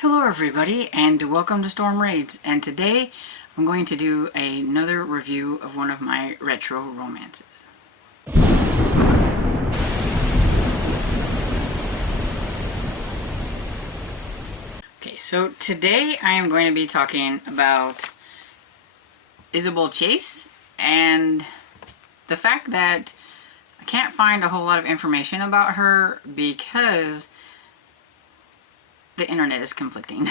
Hello everybody and welcome to Storm Raids, and today I'm going to do another review of one of my retro romances. Okay, so today I am going to be talking about Isabel Chase and the fact that I can't find a whole lot of information about her because the internet is conflicting.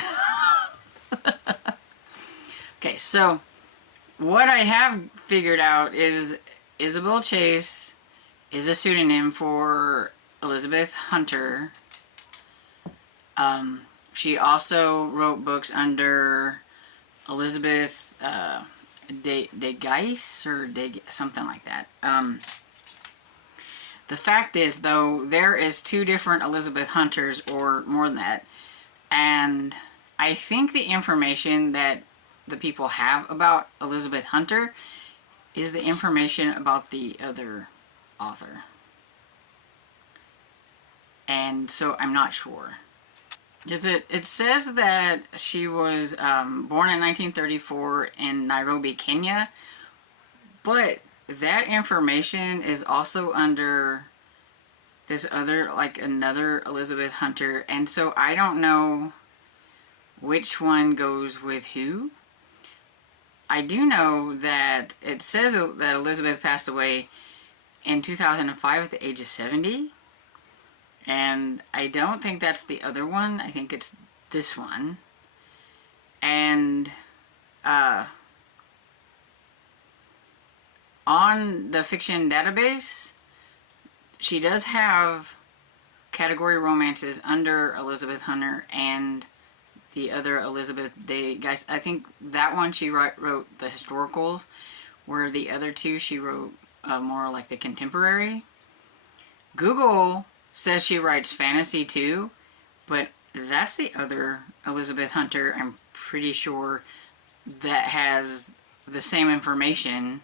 Okay, so what I have figured out is Isabel Chase is a pseudonym for Elizabeth Hunter. She also wrote books under Elizabeth de Geis or something like that. The fact is, though, there is two different Elizabeth Hunters, or more than that. And I think the information that the people have about Elizabeth Hunter is the information about the other author. And so I'm not sure. It says that she was born in 1934 in Nairobi, Kenya. But that information is also under this other, like another Elizabeth Hunter, and so I don't know which one goes with who. I do know that it says that Elizabeth passed away in 2005 at the age of 70, and I don't think that's the other one. I think it's this one. And on the fiction database, she does have category romances under Elizabeth Hunter and the other Elizabeth. Guys, I think that one she wrote the historicals, where the other two she wrote more like the contemporary. Google says she writes fantasy too, but that's the other Elizabeth Hunter. I'm pretty sure that has the same information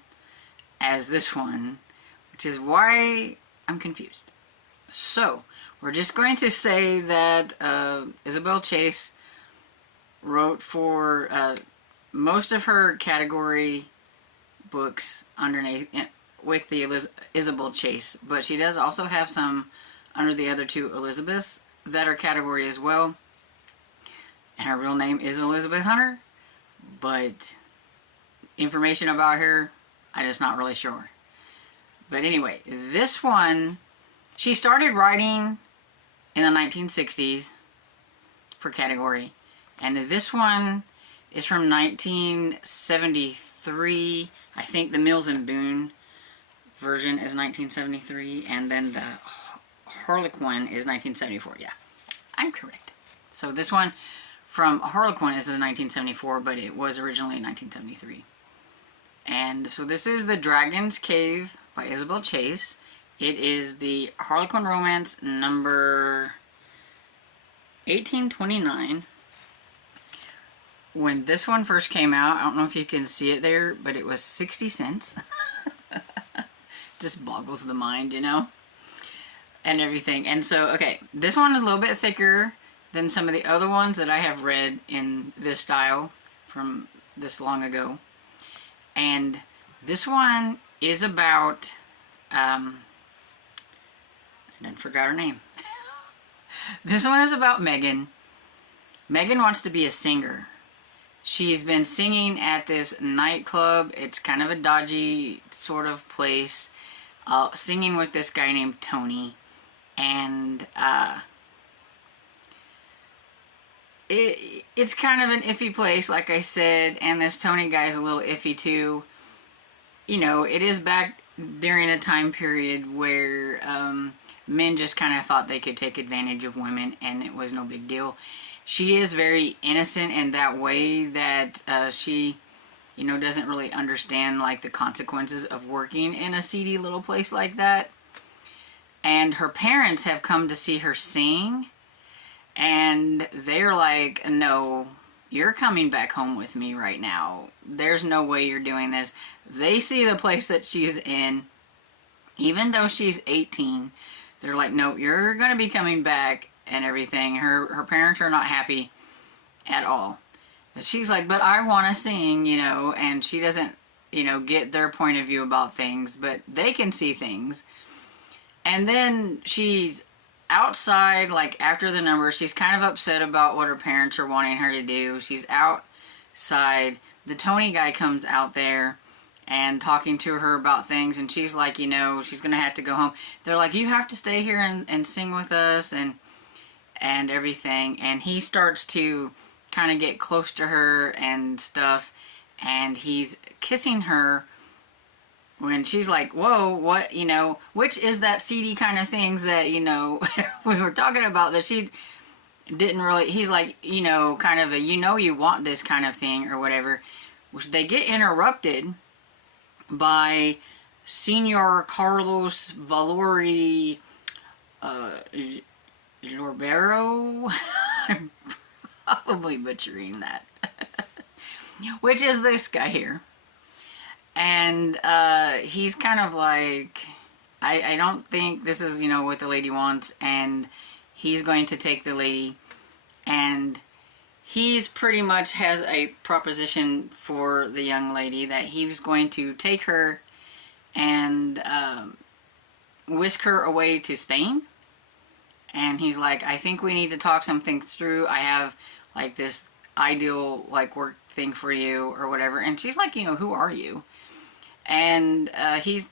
as this one, which is why I'm confused. So, we're just going to say that Isabel Chase wrote for most of her category books underneath with the Isabel Chase, but she does also have some under the other two Elizabeths that are category as well. And her real name is Elizabeth Hunter, but information about her, I'm just not really sure. But anyway, this one, she started writing in the 1960s for category. And this one is from 1973. I think the Mills and Boone version is 1973. And then the Harlequin is 1974. Yeah, I'm correct. So this one from Harlequin is in 1974, but it was originally 1973. And so this is The Dragon's Cave by Isabel Chase. It is the Harlequin romance number 1829. When this one first came out, I don't know if you can see it there, but it was 60 cents. Just boggles the mind, you know? And everything. And so, okay, this one is a little bit thicker than some of the other ones that I have read in this style from this long ago. And this one is about, I forgot her name. This one is about Megan. Megan wants to be a singer. She's been singing at this nightclub. It's kind of a dodgy sort of place. Singing with this guy named Tony. And it's kind of an iffy place, like I said, and this Tony guy is a little iffy too. You know, it is back during a time period where men just kind of thought they could take advantage of women, and it was no big deal. She is very innocent in that way that she, you know, doesn't really understand like the consequences of working in a seedy little place like that. And her parents have come to see her sing. And they're like, no, you're coming back home with me right now. There's no way you're doing this. They see the place that she's in. Even though she's 18, they're like, no, you're going to be coming back and everything. Her parents are not happy. at all. But she's like, but I want to sing, you know, and she doesn't, you know, get their point of view about things, but they can see things. And then she's outside, like after the number, she's kind of upset about what her parents are wanting her to do. She's outside. The Tony guy comes out there and talking to her about things, and she's like, you know, she's gonna have to go home. They're like, you have to stay here and sing with us and everything. And he starts to kind of get close to her and stuff, and he's kissing her when she's like, whoa, what, you know, which is that seedy kind of things that, you know, we were talking about, that she didn't really, he's like, you know, kind of a, you know, you want this kind of thing or whatever, which they get interrupted by Senor Carlos Valori Lorbero. I'm probably butchering that. Which is this guy here. And he's kind of like, I don't think this is, you know, what the lady wants. And he's going to take the lady. And he's pretty much has a proposition for the young lady that he was going to take her and whisk her away to Spain. And he's like, I think we need to talk some things through. I have like this ideal like work thing for you or whatever. And she's like, you know, who are you? And he's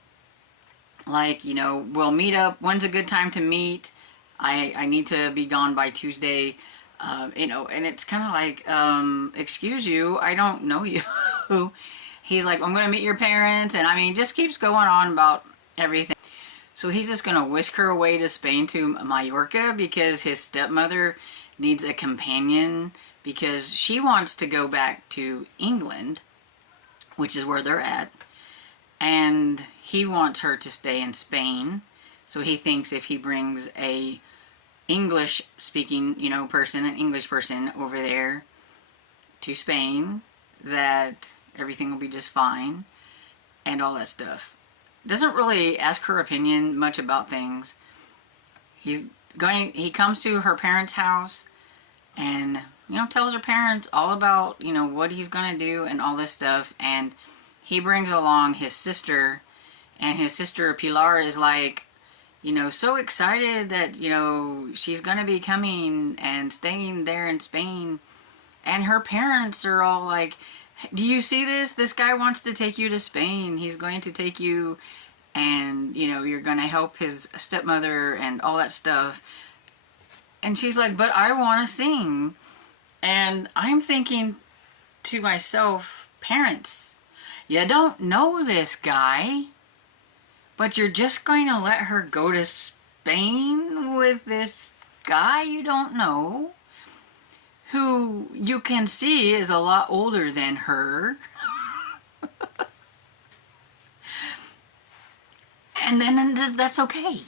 like, you know, we'll meet up. When's a good time to meet? I need to be gone by Tuesday. You know, and it's kind of like, excuse you, I don't know you. He's like, I'm going to meet your parents. And I mean, just keeps going on about everything. So he's just going to whisk her away to Spain, to Mallorca, because his stepmother needs a companion, because she wants to go back to England, which is where they're at. And he wants her to stay in Spain. So he thinks if he brings a English speaking, you know, person, an English person over there to Spain, that everything will be just fine and all that stuff. Doesn't really ask her opinion much about things. He comes to her parents' house and, you know, tells her parents all about, you know, what he's gonna do and all this stuff. And he brings along his sister, and his sister Pilar is like, you know, so excited that, you know, she's gonna be coming and staying there in Spain. And her parents are all like, do you see this? This guy wants to take you to Spain. He's going to take you, and, you know, you're going to help his stepmother and all that stuff. And she's like, but I want to sing. And I'm thinking to myself, parents, you don't know this guy, but you're just going to let her go to Spain with this guy you don't know, who you can see is a lot older than her. And then that's okay.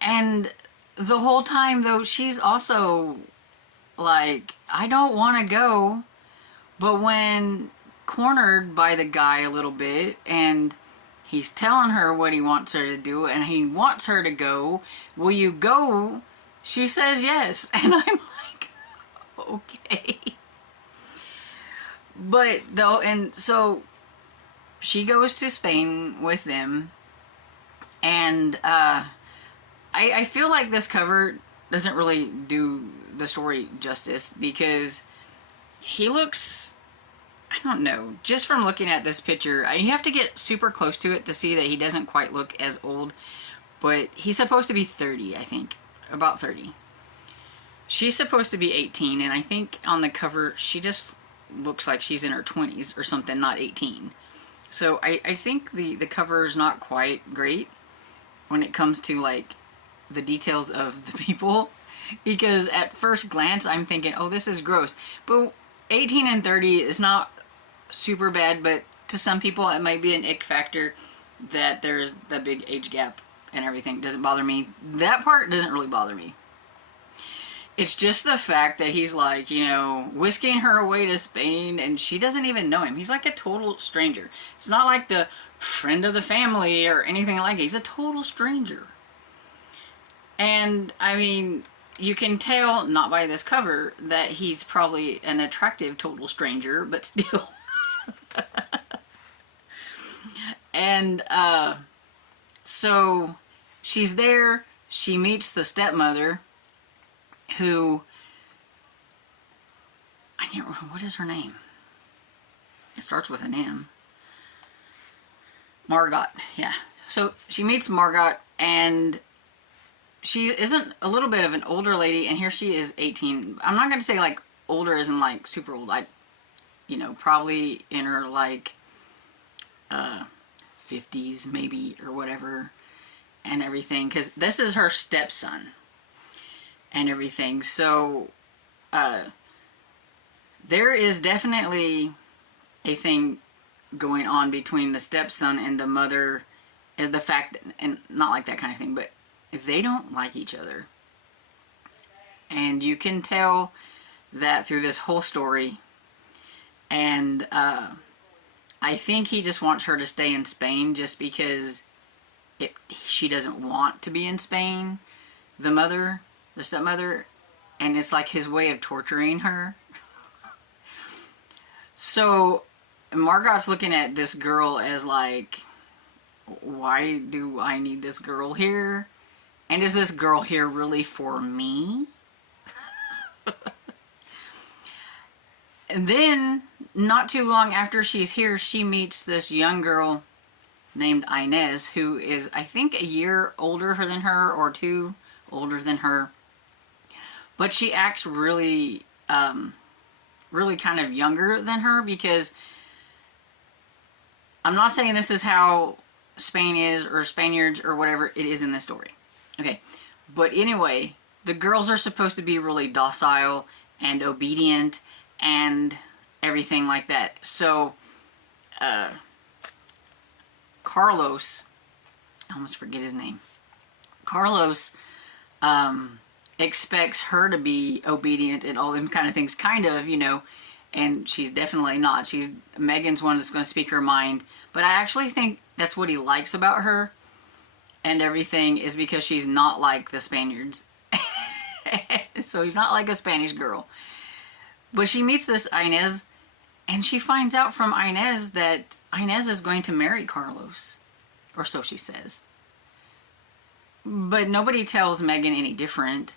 And the whole time, though, she's also like, I don't want to go. But when cornered by the guy a little bit, and he's telling her what he wants her to do, and he wants her to go, will you go? She says yes. And I'm like, okay. But though, and so she goes to Spain with them, and I feel like this cover doesn't really do the story justice, because he looks, I don't know, just from looking at this picture, you have to get super close to it to see that he doesn't quite look as old, but he's supposed to be 30, I think, about 30. She's supposed to be 18, and I think on the cover she just looks like she's in her 20s or something, not 18. So I think the cover is not quite great when it comes to like the details of the people, because at first glance I'm thinking, oh, this is gross. But 18 and 30 is not super bad, but to some people it might be an ick factor that there's the big age gap and everything. Doesn't bother me. That part doesn't really bother me. It's just the fact that he's like, you know, whisking her away to Spain, and she doesn't even know him. He's like a total stranger. It's not like the friend of the family or anything like that. He's a total stranger. And, I mean, you can tell, not by this cover, that he's probably an attractive total stranger, but still. And so she's there. She meets the stepmother, who, I can't remember, what is her name? It starts with an M. Margot, yeah. So she meets Margot, and she isn't a little bit of an older lady, and here she is 18. I'm not going to say like older isn't like super old. You know, probably in her like 50s maybe or whatever and everything, because this is her stepson and everything. So there is definitely a thing going on between the stepson and the mother, is the fact that, and not like that kind of thing, but they don't like each other. And you can tell that through this whole story. And I think he just wants her to stay in Spain just because she doesn't want to be in Spain, the stepmother, and it's like his way of torturing her. So Margot's looking at this girl as like, why do I need this girl here? And is this girl here really for me? And then, not too long after she's here, she meets this young girl named Inez, who is, I think, a year older than her, or 2 older than her. But she acts really, really kind of younger than her, because I'm not saying this is how Spain is, or Spaniards, or whatever it is in this story. Okay, but anyway, the girls are supposed to be really docile and obedient and everything like that. So, Carlos, I almost forget his name. Carlos expects her to be obedient and all them kind of things, kind of, you know, and she's definitely not. Megan's one that's going to speak her mind, but I actually think that's what he likes about her and everything, is because she's not like the Spaniards. So he's not like a Spanish girl. But she meets this Inez, and she finds out from Inez that Inez is going to marry Carlos. Or so she says. But nobody tells Megan any different.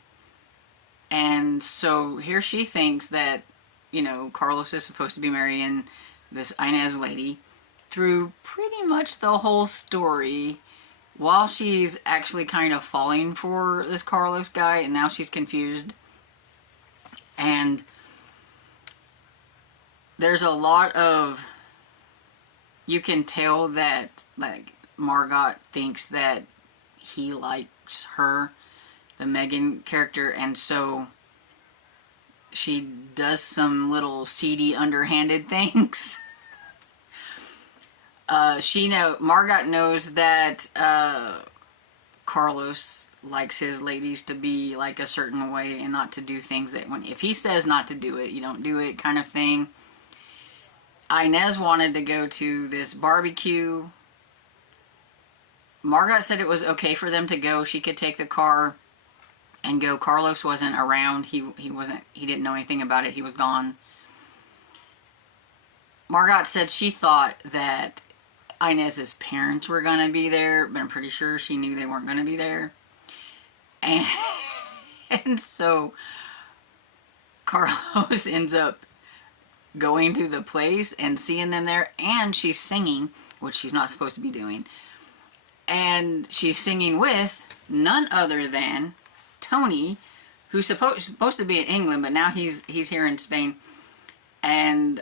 And so here she thinks that, you know, Carlos is supposed to be marrying this Inez lady through pretty much the whole story, while she's actually kind of falling for this Carlos guy, and now she's confused. And there's a lot of, you can tell that, like, Margot thinks that he likes her, the Megan character, and so she does some little seedy, underhanded things. Margot knows that Carlos likes his ladies to be like a certain way and not to do things that, if he says not to do it, you don't do it, kind of thing. Inez wanted to go to this barbecue. Margot said it was okay for them to go. She could take the car and go. Carlos wasn't around. He didn't know anything about it. He was gone. Margot said she thought that Inez's parents were going to be there, but I'm pretty sure she knew they weren't going to be there. And so Carlos ends up going to the place and seeing them there, and she's singing, which she's not supposed to be doing. And she's singing with none other than Tony, who's supposed to be in England, but now he's here in Spain. And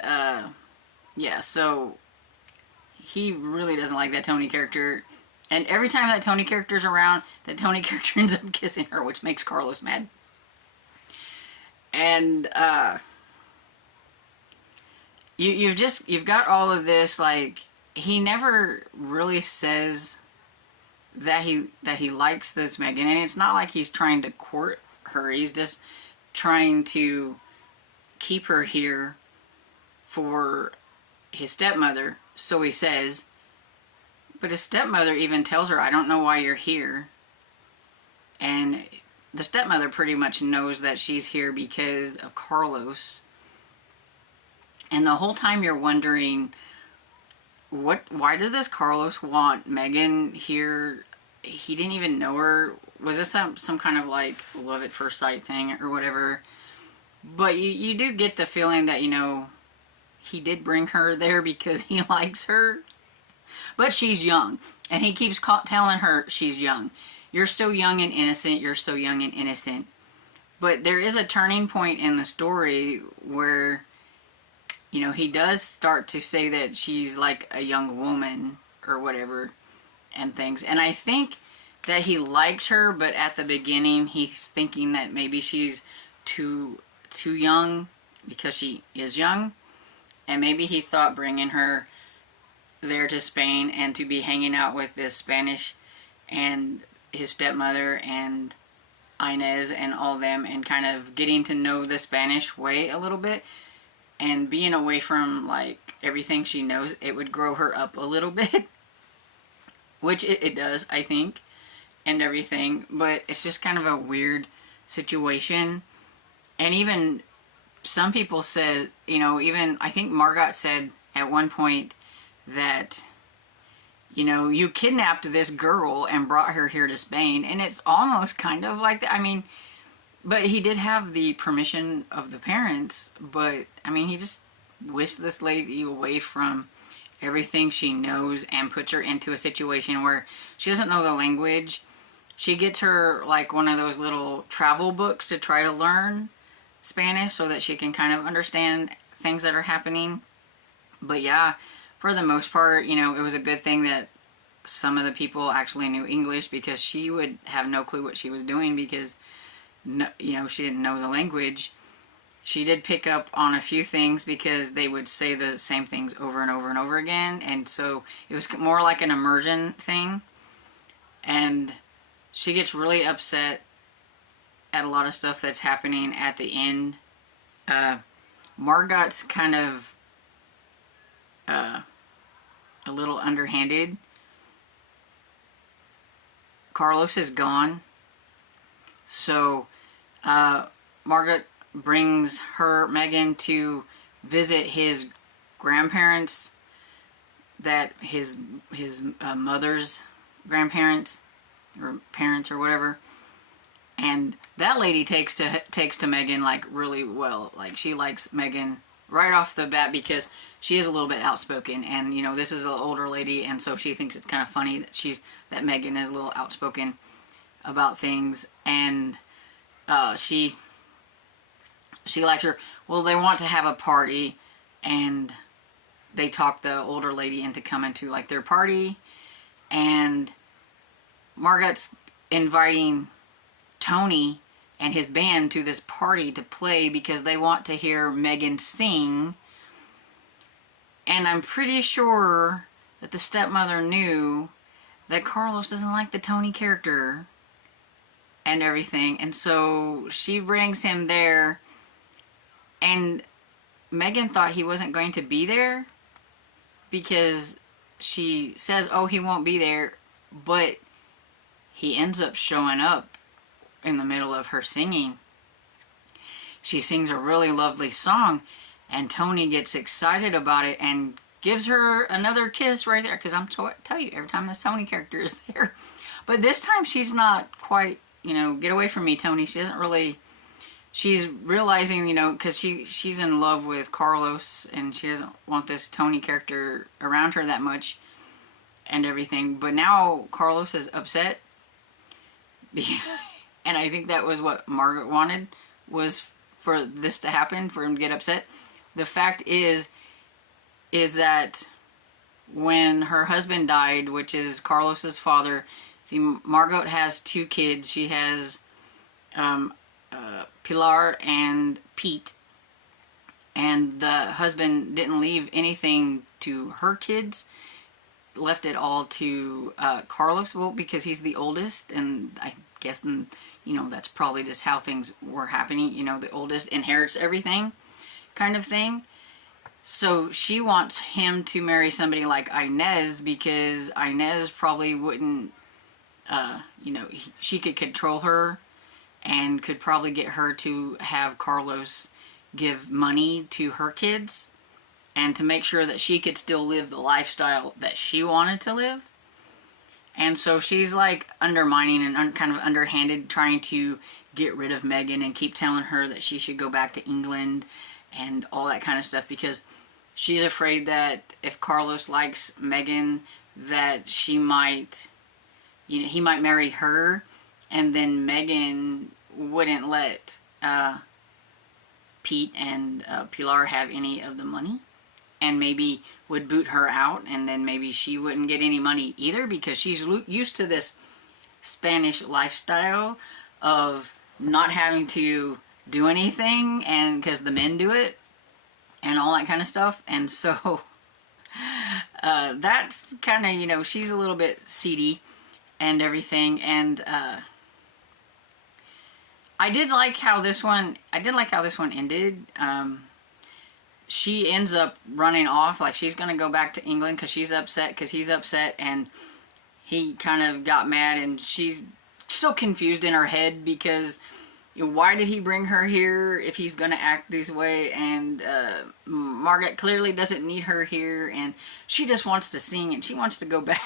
yeah, so he really doesn't like that Tony character. And every time that Tony character's around, that Tony character ends up kissing her, which makes Carlos mad. And you've got all of this, like, he never really says that he likes this Megan, and it's not like he's trying to court her. He's just trying to keep her here for his stepmother, so he says. But his stepmother even tells her, I don't know why you're here. And the stepmother pretty much knows that she's here because of Carlos. And the whole time you're wondering, why does this Carlos want Megan here? He didn't even know her. Was this some kind of like love at first sight thing or whatever? But you do get the feeling that, you know, he did bring her there because he likes her. But she's young. And he keeps telling her she's young. You're so young and innocent. You're so young and innocent. But there is a turning point in the story where, you know, he does start to say that she's like a young woman or whatever and things. And I think that he likes her, but at the beginning he's thinking that maybe she's too young because she is young. And maybe he thought bringing her there to Spain and to be hanging out with this Spanish and his stepmother and Inez and all them and kind of getting to know the Spanish way a little bit and being away from like everything she knows, it would grow her up a little bit. Which it does, I think, and everything. But it's just kind of a weird situation. And even some people said, you know, even I think Margot said at one point that, you know, you kidnapped this girl and brought her here to Spain. And it's almost kind of like that. I mean, but he did have the permission of the parents. But, I mean, he just whisked this lady away from everything she knows and puts her into a situation where she doesn't know the language. She gets her like one of those little travel books to try to learn Spanish so that she can kind of understand things that are happening. But yeah, for the most part, you know, it was a good thing that some of the people actually knew English, because she would have no clue what she was doing because, you know, she didn't know the language. She did pick up on a few things because they would say the same things over and over and over again. And so it was more like an immersion thing. And she gets really upset at a lot of stuff that's happening at the end. Margot's kind of a little underhanded. Carlos is gone. So Margot brings Megan to visit his grandparents, that his mother's grandparents or parents or whatever. And that lady takes to Megan like really well. Like she likes Megan right off the bat because she is a little bit outspoken, and you know, this is an older lady, and so she thinks it's kind of funny that Megan is a little outspoken about things. And she likes her. Well, they want to have a party, and they talk the older lady into coming to like their party, and Margot's inviting Tony and his band to this party to play because they want to hear Megan sing. And I'm pretty sure that the stepmother knew that Carlos doesn't like the Tony character and everything, and so she brings him there. And Megan thought he wasn't going to be there because she says, oh, he won't be there, but he ends up showing up in the middle of her singing. She sings a really lovely song, and Tony gets excited about it and gives her another kiss right there, because tell you, every time this Tony character is there. But this time she's not quite, you know, get away from me, Tony. She doesn't really... She's realizing, you know, because she's in love with Carlos, and she doesn't want this Tony character around her that much and everything. But now Carlos is upset. And I think that was what Margot wanted, was for this to happen, for him to get upset. The fact is that when her husband died, which is Carlos's father, see, Margot has 2 kids. She has Pilar and Pete, and the husband didn't leave anything to her kids, left it all to Carlos, well, because he's the oldest, and I guess, you know, that's probably just how things were happening, you know, the oldest inherits everything kind of thing. So she wants him to marry somebody like Inez, because Inez probably wouldn't, you know, she could control her and could probably get her to have Carlos give money to her kids and to make sure that she could still live the lifestyle that she wanted to live. And so she's like undermining and kind of underhanded, trying to get rid of Megan and keep telling her that she should go back to England and all that kind of stuff, because she's afraid that if Carlos likes Megan, that she might, you know, he might marry her, and then Megan wouldn't let Pete and Pilar have any of the money, and maybe would boot her out, and then maybe she wouldn't get any money either, because she's used to this Spanish lifestyle of not having to do anything, and because the men do it and all that kind of stuff. And so that's kind of, you know, she's a little bit seedy and everything. And I did like how this one ended. She ends up running off, like she's gonna go back to England because she's upset, because he's upset, and he kind of got mad, and she's so confused in her head because, you know, why did he bring her here if he's gonna act this way? And Margaret clearly doesn't need her here, and she just wants to sing and she wants to go back.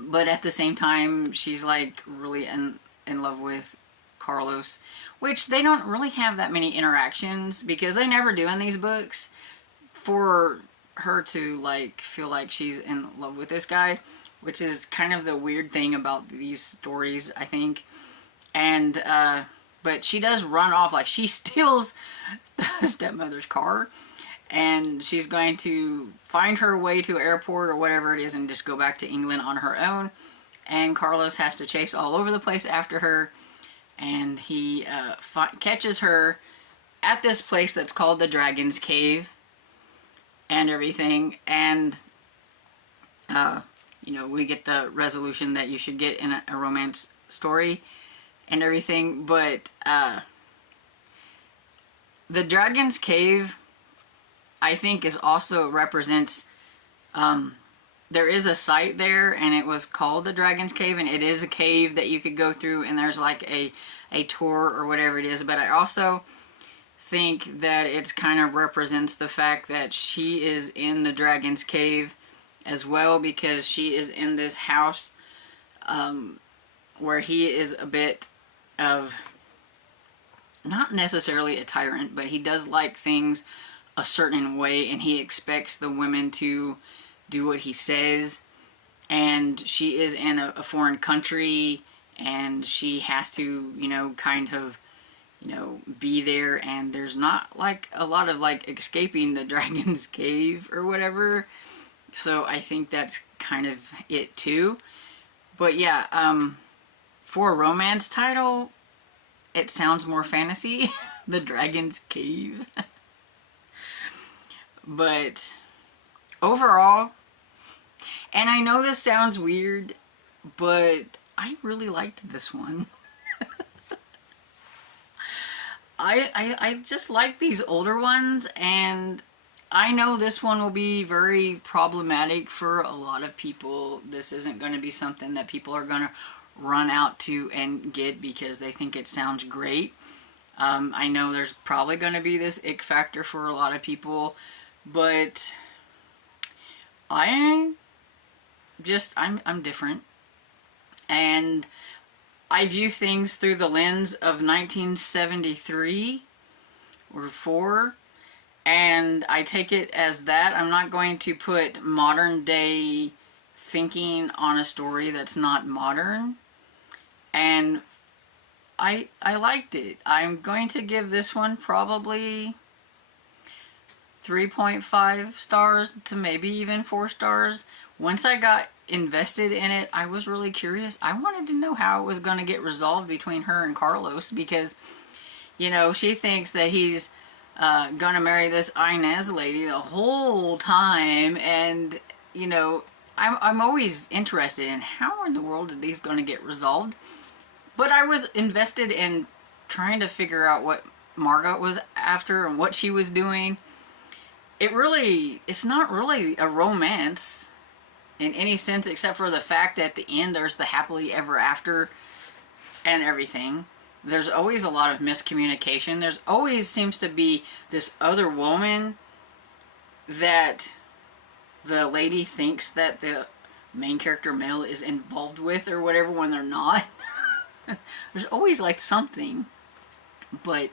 But at the same time, she's like really in love with Carlos, which they don't really have that many interactions, because they never do in these books, for her to like feel like she's in love with this guy, which is kind of the weird thing about these stories, I think. And but she does run off, like she steals the stepmother's car, and she's going to find her way to airport or whatever it is and just go back to England on her own. And Carlos has to chase all over the place after her, and he catches her at this place that's called the Dragon's Cave and everything. And you know, we get the resolution that you should get in a romance story and everything. But the Dragon's Cave, I think, is also represents, there is a site there, and it was called the Dragon's Cave, and it is a cave that you could go through, and there's like a tour or whatever it is. But I also think that it's kind of represents the fact that she is in the Dragon's Cave as well, because she is in this house where he is a bit of, not necessarily a tyrant, but he does like things a certain way, and he expects the women to do what he says. And she is in a foreign country, and she has to, you know, kind of, you know, be there, and there's not like a lot of like escaping the Dragon's Cave or whatever. So I think that's kind of it too. But yeah, for a romance title, it sounds more fantasy. The Dragon's Cave. But overall, and I know this sounds weird, but I really liked this one. I just like these older ones, and I know this one will be very problematic for a lot of people. This isn't going to be something that people are going to run out to and get because they think it sounds great. I know there's probably going to be this ick factor for a lot of people, but I'm different, and I view things through the lens of 1973 or 4, and I take it as that. I'm not going to put modern day thinking on a story that's not modern, and I liked it. I'm going to give this one probably 3.5 stars to maybe even 4 stars. Once I got invested in it, I was really curious. I wanted to know how it was going to get resolved between her and Carlos, because, you know, she thinks that he's going to marry this Inez lady the whole time, and, you know, I'm always interested in how in the world are these going to get resolved. But I was invested in trying to figure out what Margot was after and what she was doing. It's not really a romance in any sense, except for the fact that at the end there's the happily ever after and everything, there's always a lot of miscommunication. There's always seems to be this other woman that the lady thinks that the main character male is involved with or whatever when they're not. There's always like something. But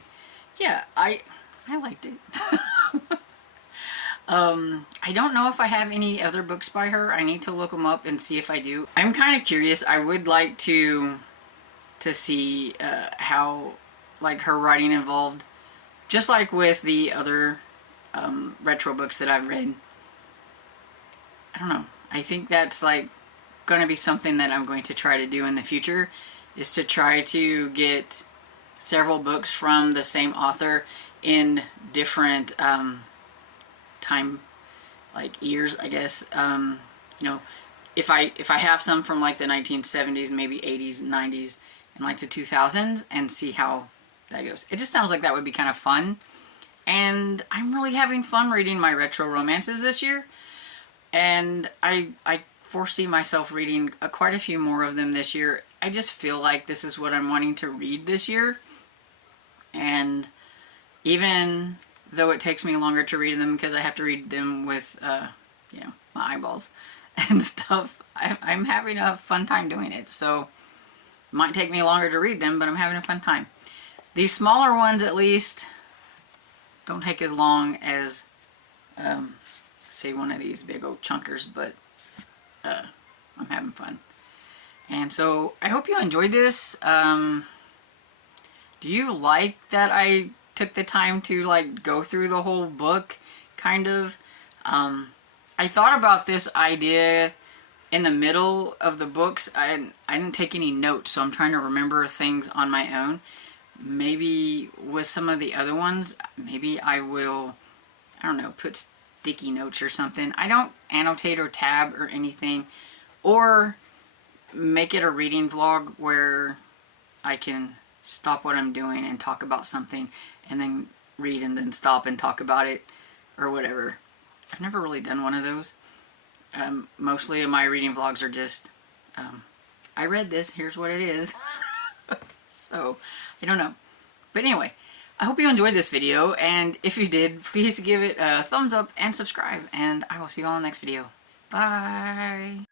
yeah, I liked it. I don't know if I have any other books by her. I need to look them up and see if I do. I'm kind of curious. I would like to see how like her writing evolved, just like with the other retro books that I've read. I don't know. I think that's like going to be something that I'm going to try to do in the future, is to try to get several books from the same author in different time, like years, I guess. You know, if I have some from like the 1970s, maybe 80s, 90s, and like the 2000s, and see how that goes. It just sounds like that would be kind of fun. And I'm really having fun reading my retro romances this year. And I foresee myself reading quite a few more of them this year. I just feel like this is what I'm wanting to read this year. And even though it takes me longer to read them because I have to read them with, you know, my eyeballs and stuff, I'm having a fun time doing it. So it might take me longer to read them, but I'm having a fun time. These smaller ones, at least, don't take as long as, say, one of these big old chunkers, but I'm having fun. And so I hope you enjoyed this. Do you like that I took the time to like go through the whole book, kind of? I thought about this idea in the middle of the books. I didn't take any notes, so I'm trying to remember things on my own. Maybe with some of the other ones, maybe I will, I don't know, put sticky notes or something. I don't annotate or tab or anything, or make it a reading vlog where I can stop what I'm doing and talk about something and then read and then stop and talk about it or whatever. I've never really done one of those. Mostly my reading vlogs are just, I read this, here's what it is. So, I don't know. But anyway, I hope you enjoyed this video, and if you did, please give it a thumbs up and subscribe, and I will see you all in the next video. Bye!